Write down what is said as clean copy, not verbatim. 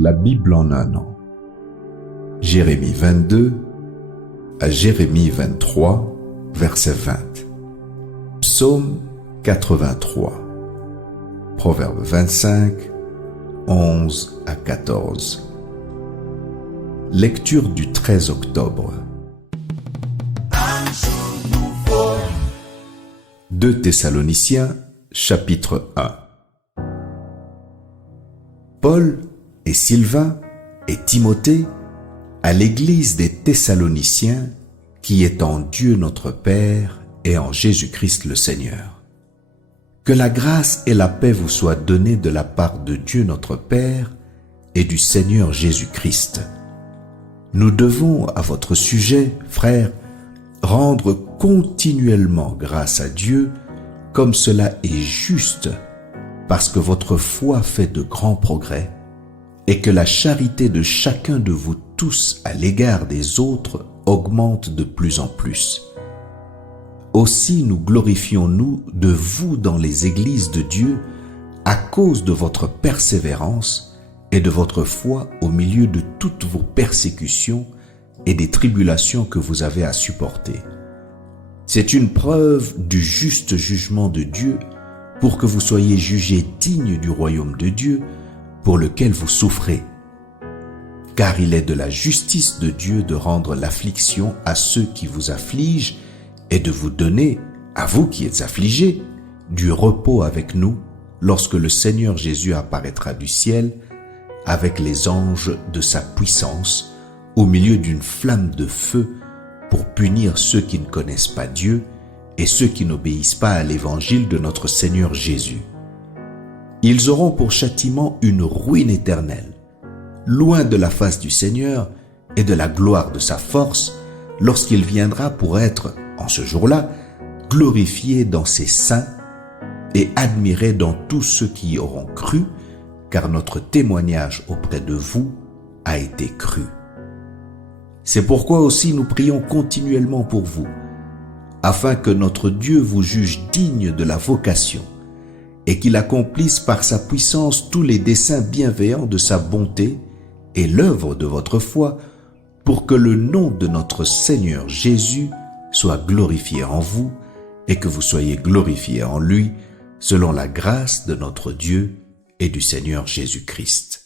La Bible en un an. Jérémie 22 à Jérémie 23, verset 20. Psaume 83. Proverbe 25, 11 à 14. Lecture du 13 octobre. 2 Thessaloniciens, chapitre 1. Paul et Sylvain et Timothée à l'église des Thessaloniciens qui est en Dieu notre Père et en Jésus-Christ le Seigneur. Que la grâce et la paix vous soient données de la part de Dieu notre Père et du Seigneur Jésus-Christ. Nous devons, à votre sujet, frères, rendre continuellement grâce à Dieu comme cela est juste, parce que votre foi fait de grands progrès et que la charité de chacun de vous tous à l'égard des autres augmente de plus en plus. Aussi nous glorifions-nous de vous dans les églises de Dieu à cause de votre persévérance et de votre foi au milieu de toutes vos persécutions et des tribulations que vous avez à supporter. C'est une preuve du juste jugement de Dieu pour que vous soyez jugés dignes du royaume de Dieu pour lequel vous souffrez. Car il est de la justice de Dieu de rendre l'affliction à ceux qui vous affligent et de vous donner, à vous qui êtes affligés, du repos avec nous lorsque le Seigneur Jésus apparaîtra du ciel avec les anges de sa puissance au milieu d'une flamme de feu pour punir ceux qui ne connaissent pas Dieu et ceux qui n'obéissent pas à l'évangile de notre Seigneur Jésus. Ils auront pour châtiment une ruine éternelle, loin de la face du Seigneur et de la gloire de sa force, lorsqu'il viendra pour être, en ce jour-là, glorifié dans ses saints et admiré dans tous ceux qui y auront cru, car notre témoignage auprès de vous a été cru. C'est pourquoi aussi nous prions continuellement pour vous, afin que notre Dieu vous juge digne de la vocation et qu'il accomplisse par sa puissance tous les desseins bienveillants de sa bonté et l'œuvre de votre foi, pour que le nom de notre Seigneur Jésus soit glorifié en vous et que vous soyez glorifiés en lui, selon la grâce de notre Dieu et du Seigneur Jésus-Christ.